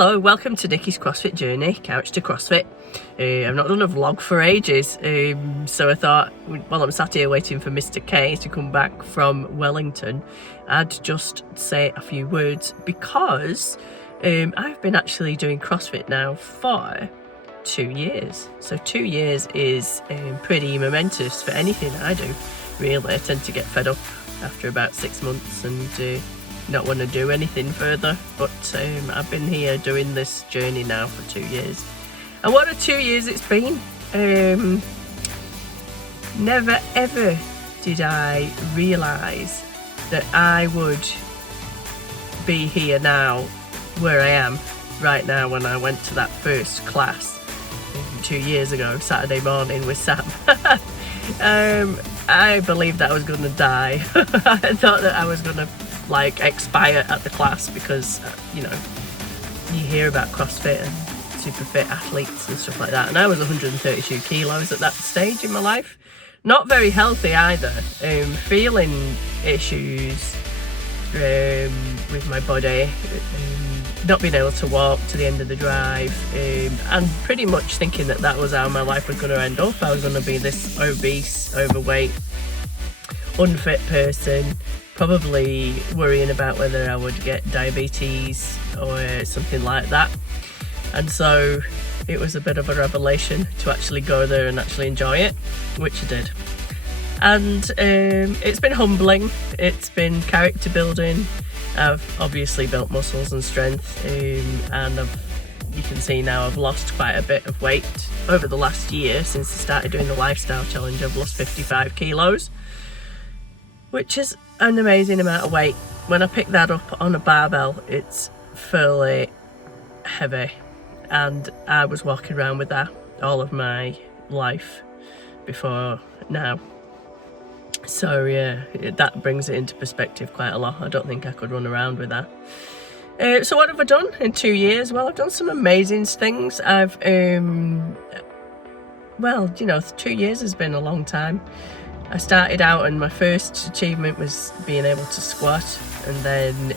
Hello, welcome to Nikki's CrossFit journey, couch to CrossFit. I've not done a vlog for ages, so I thought while I'm sat here waiting for Mr. K to come back from Wellington, I'd just say a few words because I've been actually doing CrossFit now for 2 years. So 2 years is pretty momentous for anything I do, really. I tend to get fed up after about 6 months and not want to do anything further, but I've been here doing this journey now for 2 years, and what a 2 years it's been. Never ever did I realise that I would be here now where I am right now when I went to that first class 2 years ago, Saturday morning with Sam. I believed that I was going to die. I thought that I was going to expire at the class because you hear about CrossFit and super fit athletes and stuff like that, and I was 132 kilos at that stage in my life, not very healthy either, feeling issues with my body, not being able to walk to the end of the drive, and pretty much thinking that that was how my life was going to end up. I was going to be this obese, overweight, unfit person, probably worrying about whether I would get diabetes or something like that. And so it was a bit of a revelation to actually go there and actually enjoy it, which I did. And it's been humbling, it's been character building. I've obviously built muscles and strength, and you can see now I've lost quite a bit of weight over the last year. Since I started doing the lifestyle challenge, I've lost 55 kilos, which is an amazing amount of weight. When I pick that up on a barbell, it's fairly heavy, and I was walking around with that all of my life before now. So yeah, that brings it into perspective quite a lot. I don't think I could run around with that. So what have I done in 2 years? Well, I've done some amazing things. I've 2 years has been a long time. I started out and my first achievement was being able to squat, and then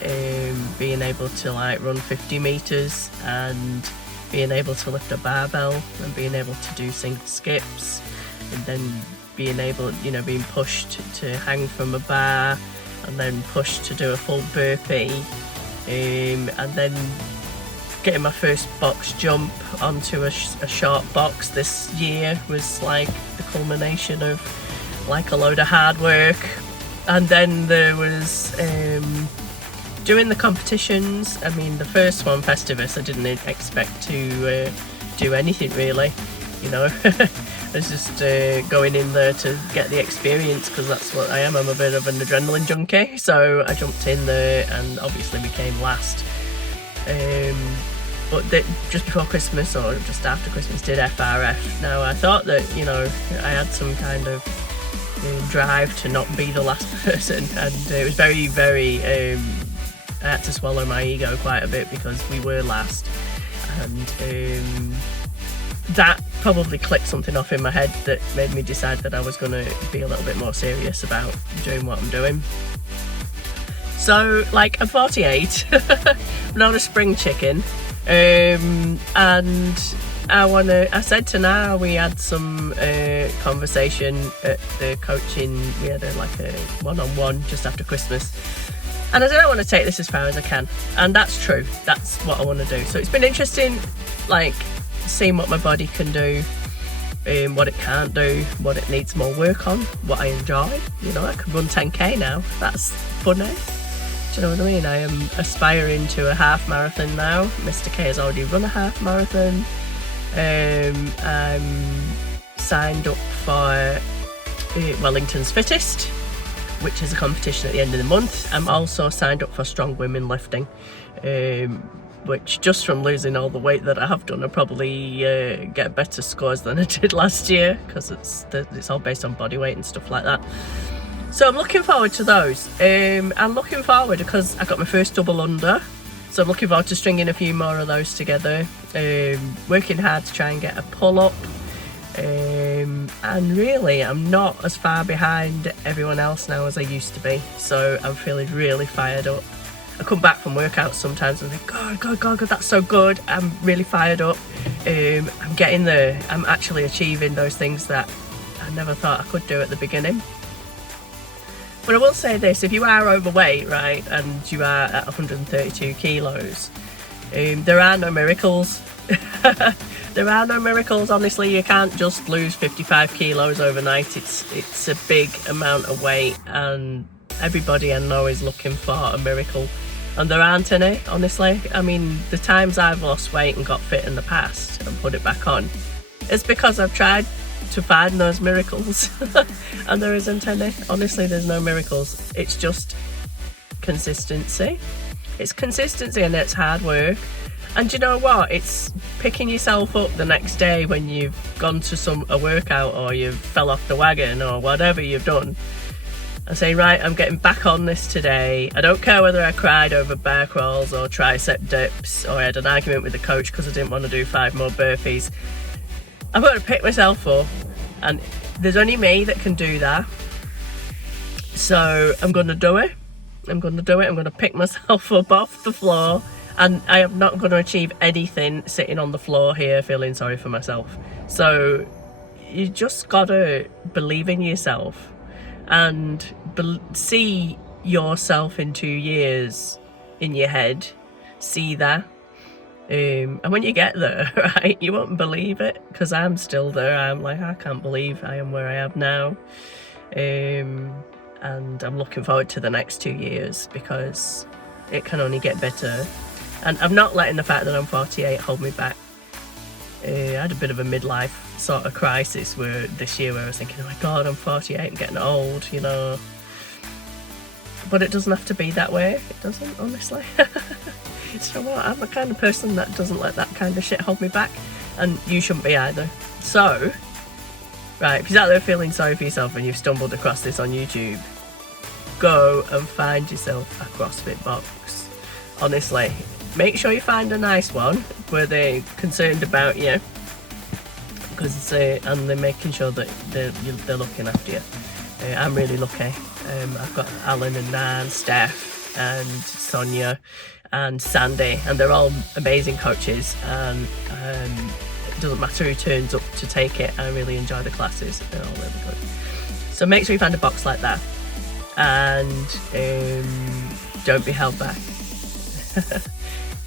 being able to run 50 meters, and being able to lift a barbell, and being able to do single skips, and then being able, being pushed to hang from a bar, and then pushed to do a full burpee, and then getting my first box jump onto a short box this year was like the culmination of a load of hard work. And then there was doing the competitions. I mean, the first one, Festivus, I didn't expect to do anything really, I was just going in there to get the experience, because that's what I am. I'm a bit of an adrenaline junkie, so I jumped in there and obviously became last. But just before Christmas, or just after Christmas, did FRF. Now I thought that I had some kind of drive to not be the last person, and it was very, very I had to swallow my ego quite a bit because we were last, and that probably clicked something off in my head that made me decide that I was going to be a little bit more serious about doing what I'm doing. So I'm 48, I'm not a spring chicken, and I said to Nara, we had some conversation at the coaching, we had a one-on-one just after Christmas, and I said I want to take this as far as I can, and that's true, that's what I want to do. So it's been interesting seeing what my body can do, what it can't do, what it needs more work on, what I enjoy. I could run 10k now, that's funny. Do you know what I mean? I am aspiring to a half marathon now. Mr. K has already run a half marathon. I'm signed up for Wellington's Fittest, which is a competition at the end of the month. I'm also signed up for Strong Women Lifting, which just from losing all the weight that I have done, I'll probably get better scores than I did last year, because it's all based on body weight and stuff like that. So I'm looking forward to those. I'm looking forward because I got my first double under, so I'm looking forward to stringing a few more of those together, working hard to try and get a pull-up, and really I'm not as far behind everyone else now as I used to be, so I'm feeling really fired up I come back from workouts sometimes and think, God, that's so good. I'm really fired up. I'm getting there. I'm actually achieving those things that I never thought I could do at the beginning. But I will say this, if you are overweight, right, and you are at 132 kilos, there are no miracles. There are no miracles, honestly. You can't just lose 55 kilos overnight. It's a big amount of weight, and everybody I know is looking for a miracle. And there aren't any, honestly. I mean, the times I've lost weight and got fit in the past and put it back on, it's because I've tried to find those miracles. And there isn't any. Honestly, there's no miracles. It's just consistency. It's consistency and it's hard work. And you know what? It's picking yourself up the next day when you've gone to a workout or you've fell off the wagon or whatever you've done, and saying, right, I'm getting back on this today. I don't care whether I cried over bear crawls or tricep dips, or I had an argument with the coach because I didn't want to do 5 more burpees. I've got to pick myself up, and there's only me that can do that. So I'm going to do it. I'm going to pick myself up off the floor. And I am not going to achieve anything sitting on the floor here feeling sorry for myself. So you just got to believe in yourself and see yourself in 2 years in your head. See that. And when you get there, right, you won't believe it, because I'm still there. I'm like, I can't believe I am where I am now. And I'm looking forward to the next 2 years, because it can only get better. And I'm not letting the fact that I'm 48 hold me back. I had a bit of a midlife sort of crisis this year where I was thinking, oh my God, I'm 48, I'm getting old, you know. But it doesn't have to be that way. It doesn't, honestly. So what? I'm the kind of person that doesn't let that kind of shit hold me back. And you shouldn't be either. So, right, if you're out there feeling sorry for yourself and you've stumbled across this on YouTube, go and find yourself a CrossFit box. Honestly. Make sure you find a nice one where they're concerned about you, and they're making sure that they're looking after you. I'm really lucky. I've got Alan and Nan, Steph and Sonia and Sandy, and they're all amazing coaches, and it doesn't matter who turns up to take it. I really enjoy the classes. They're all really good. So make sure you find a box like that, and don't be held back.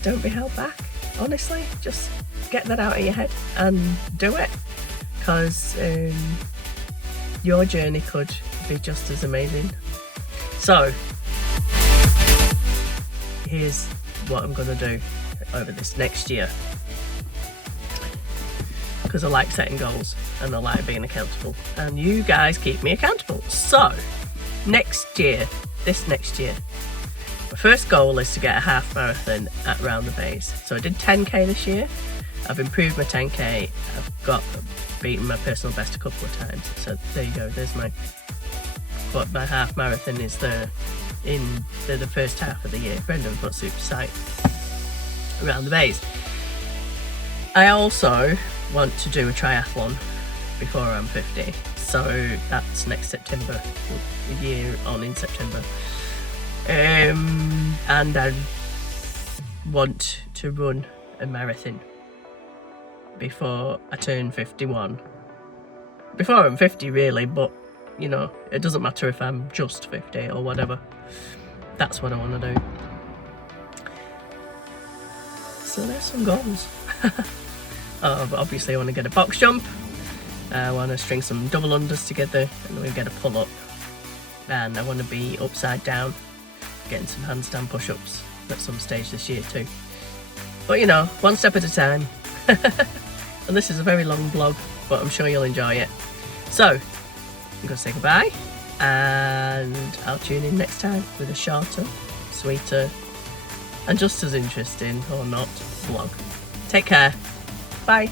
Don't be held back, honestly. Just get that out of your head and do it, because your journey could be just as amazing. So here's what I'm going to do over this next year, because I like setting goals and I like being accountable, and you guys keep me accountable. So this next year, my first goal is to get a half marathon at Round the Bays. So I did 10k this year. I've improved my 10k. I've beaten my personal best a couple of times. So there you go. There's my half marathon is the first half of the year. Brendan's got super psyched. Round the Bays. I also want to do a triathlon before I'm 50. So that's next September, a year on in September. And I want to run a marathon before I turn 51. Before I'm 50 really, but you know, it doesn't matter if I'm just 50 or whatever. That's what I want to do. So there's some goals. Obviously I want to get a box jump. I want to string some double unders together, and then we get a pull up. And I want to be upside down, getting some handstand push-ups at some stage this year too. But you know, one step at a time. And this is a very long vlog, but I'm sure you'll enjoy it. So I'm going to say goodbye, and I'll tune in next time with a shorter, sweeter and just as interesting, or not, vlog. Take care. Bye.